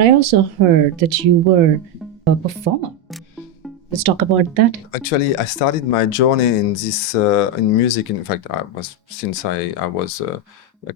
I also heard that you were a performer. Let's talk about that. Actually, I started my journey in this in music. In fact, I was since I was a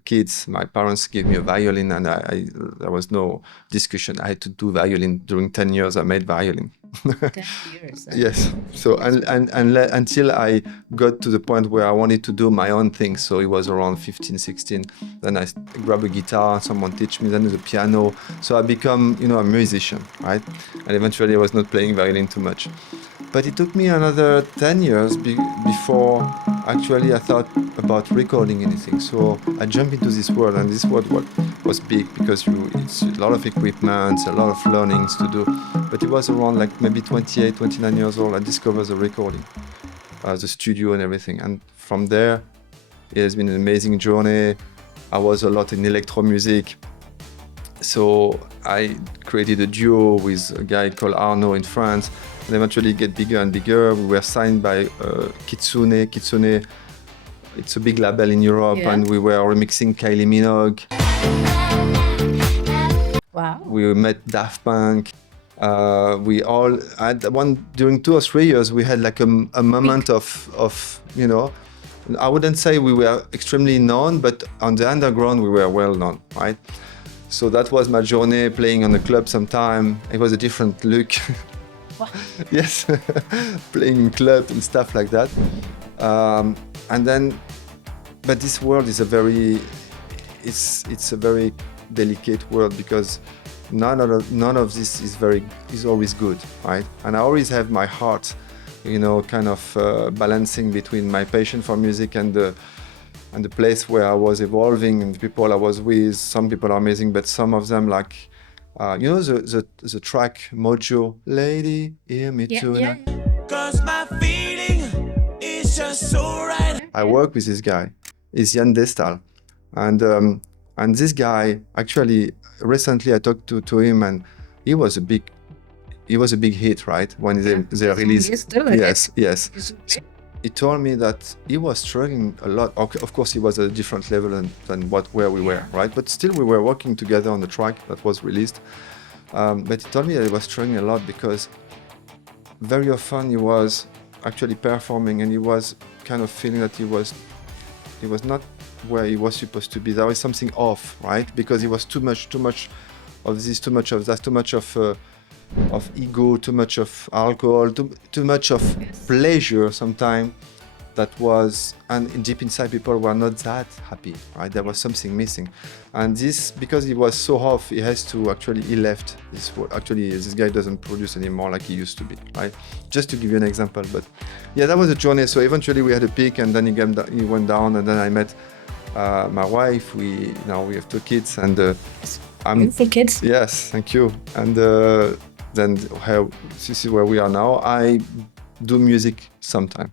kid. My parents gave me a violin, and there was no discussion. I had to do violin during 10 years. I made violin. 10 years. Yes. So until I got to the point where I wanted to do my own thing. So it was around 15, 16. Then I grabbed a guitar, someone teach me, then the piano. So I become, a musician, right? And eventually I was not playing violin too much. But it took me another 10 years before actually I thought about recording anything. So I jumped into this world, and this world was big because it's a lot of equipment, a lot of learnings to do. But it was around like maybe 28, 29 years old, I discovered the recording, the studio and everything. And from there, it has been an amazing journey. I was a lot in electro music. So I created a duo with a guy called Arnaud in France, and eventually get bigger and bigger. We were signed by Kitsune. Kitsune, it's a big label in Europe, Yeah. and we were remixing Kylie Minogue. Wow. We met Daft Punk. We all had during 2 or 3 years, we had like a moment of I wouldn't say we were extremely known, but on the underground we were well known, right? So that was my journey, playing on the club sometime. It was a different look. Wow. Yes, playing in club and stuff like that. But this world is it's a very delicate world, because none of this is always good, right? And I always have my heart, kind of balancing between my passion for music and the place where I was evolving and the people I was with. Some people are amazing, but some of them, like, the track Mojo, Lady, Hear Me Tonight. Cause my feeling is just so right. I work with this guy. He's Jan Destal. And this guy, actually, recently I talked to him, and he was a big hit, right? When they released. He's still a hit. Yes. He's So he told me that he was struggling a lot. Okay, of course, he was at a different level than where we were, right? But still, we were working together on the track that was released. But he told me that he was struggling a lot, because very often he was actually performing, and he was kind of feeling that he was not where he was supposed to be. There was something off, right? Because he was too much of this, too much of that, too much of ego, too much of alcohol, too much of pleasure sometimes. That was, and deep inside, people were not that happy, right? There was something missing. And this, because he was so off, he left this world. Actually, this guy doesn't produce anymore like he used to be, right? Just to give you an example. But yeah, that was a journey. So eventually we had a peak, and then he went down, and then I met my wife. Now we have 2 kids, and beautiful kids. yes, thank you. And then this is where we are now. I do music sometime.